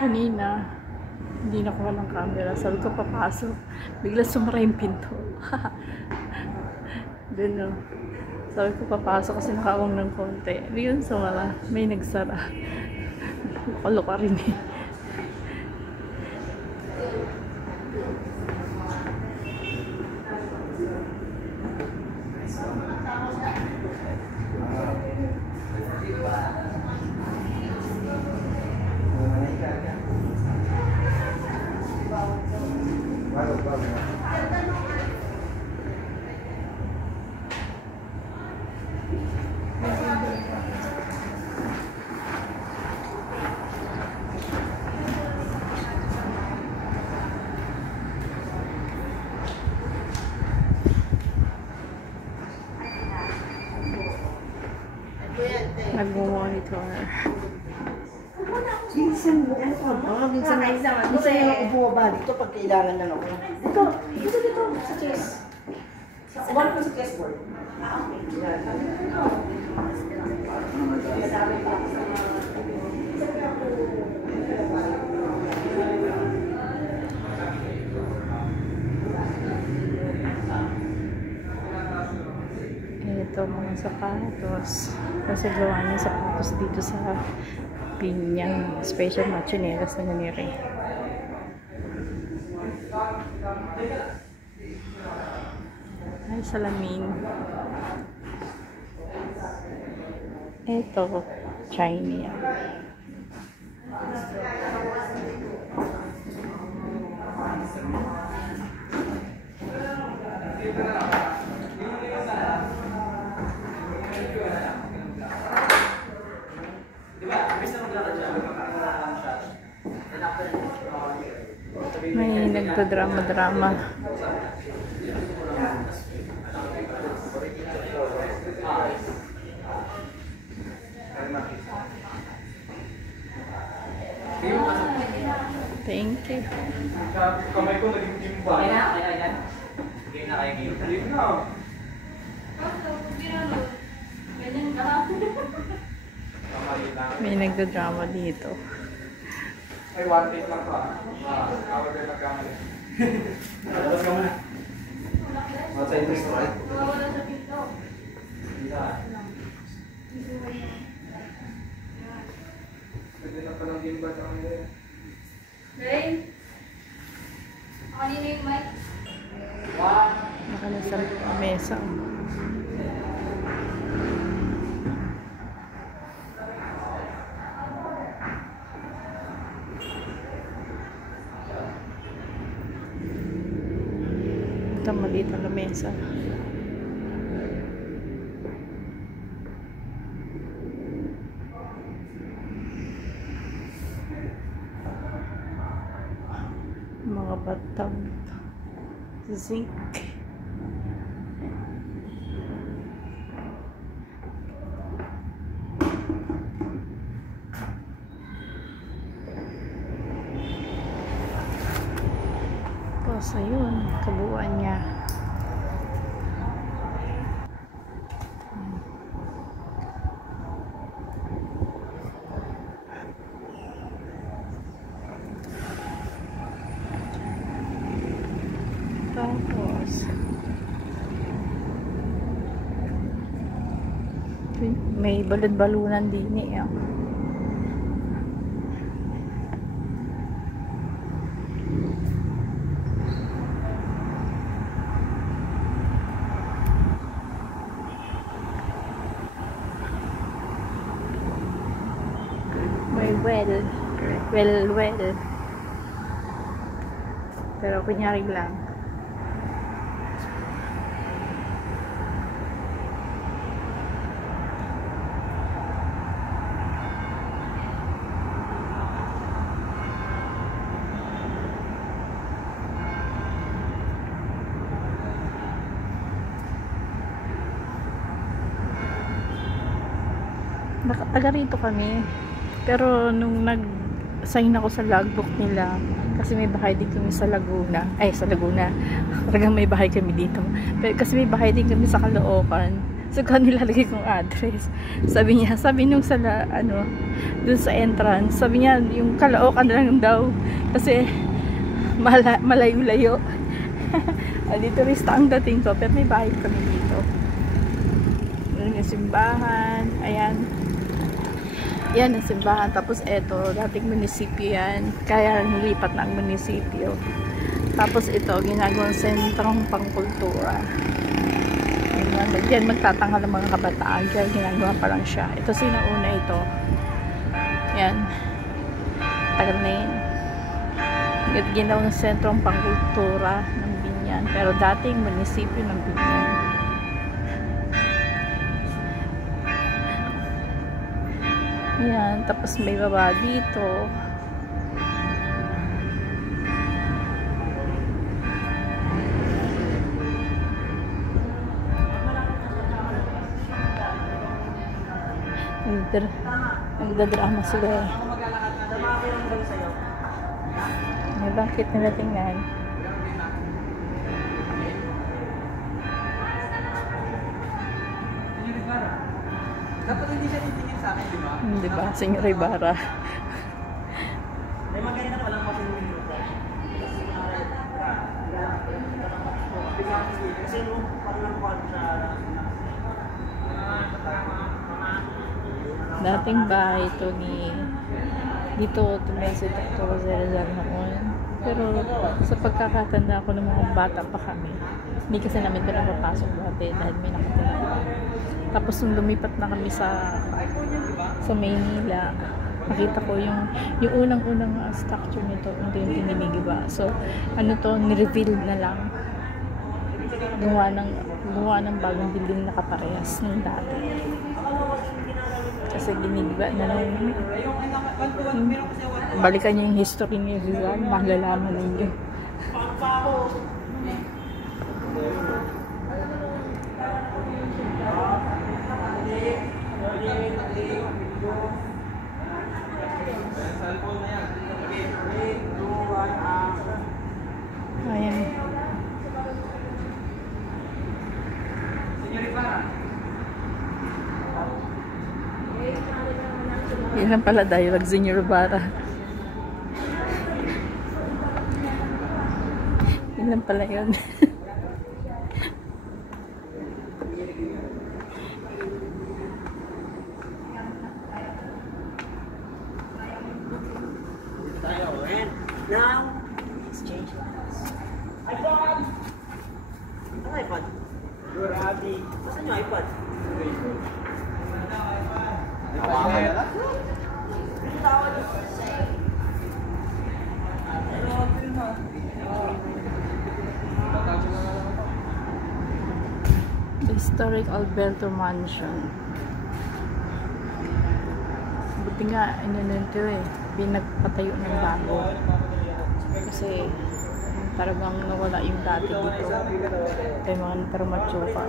Kanina, hindi nakuha ng camera. Sabi ko papasok. Bigla sumara yung pinto. Doon no. Sabi ko papasok kasi nakawang ng konti. Bigla sumara. May nagsara. Luka rin eh. Nag-monitor. Minsan yung bumaba dito pag kailangan lang ako. Dito, sa chess. Wala ko sa chessboard. Ito mga sapatos. Kasi gawa niya sapatos dito sa Pinyang special machinelas na naniri. Ay, salamin. Ito, China. May nagtadrama-drama. Thank you. Kamay ko naging gimba. Ayan. Sige na kayo game. Game na. May nagtadrama dito. Ay, one take lang pa. Kawag kayo nagkamali. Labas ka muna. What's sa interest, right? Wala sa pinto. Pwede na palang gimba sa kanila. Ray? Kanina yung mic? Nakanasa mesa. Ito maliit ang lamesa. Mga batang zinc. Tapos ayun, kabuuan niya. Tapos may balon-balunan din eh. May well. Pero kunyari lang. Taga rito kami. Pero nung nag-sign ako sa logbook nila, kasi may bahay din kami sa Laguna. Ay, sa Laguna. Talagang may bahay kami dito. Pero, kasi may bahay din kami sa Caloocan. So, kung nilalagay kong address, sabi nung sa, dun sa entrance, sabi niya, yung Caloocan lang daw. Kasi, malayo-layo. Dito rista ang dating ko, pero may bahay kami dito. Yung simbahan, ayan. Yan ang simbahan. Tapos, eto, dating munisipyo yan. Kaya, nilipat na ang munisipyo. Tapos, ito, ginagawang sentrong pangkultura. Diyan magtatanghal ng mga kabataan, kaya ginagawa pa lang siya. Ito sinauna ito. Yan. Tagal na yun. Ginawang sentrong pangkultura ng Biñan. Pero dating munisipyo ng Biñan. Yan. Tapos may baba dito. Nagdadrama sila eh. May bakit nila tingnan. Dapat hindi siya titingin sa akin, di ba? Di ba? Senyor Ibarra. May maganda walang masinunin ko. Kasi no, parang sa Dating bahay ito dito tumesa Dr. Jose Rizal noon. Pero sa pagkakatanda ko ng mga bata pa kami, hindi kasi namin ito napapasok dati dahil may nakatira. Tapos nung lumipat na kami sa Maynila, nakita ko yung unang-unang structure nito, ito yung pininigiba. So, ni-reveal na lang. Gumawa ng bagong building na kaparehas nung dati. Kasi ginigba na lang. Balikan niyo yung history ni Rizal, malalaman ninyo. Ayan. Yan lang pala dialogue, Senyor Ibarra. Yan lang pala yun. Now, exchange lines. iPod! Ano iPod? Your Abby. Saan yung iPod? The historic Alberto Mansion. Buti nga, ito eh. Pinagpatayo ng bago. Kasi talagang nawala yung dati dito. Kaya mga natarmatsuka.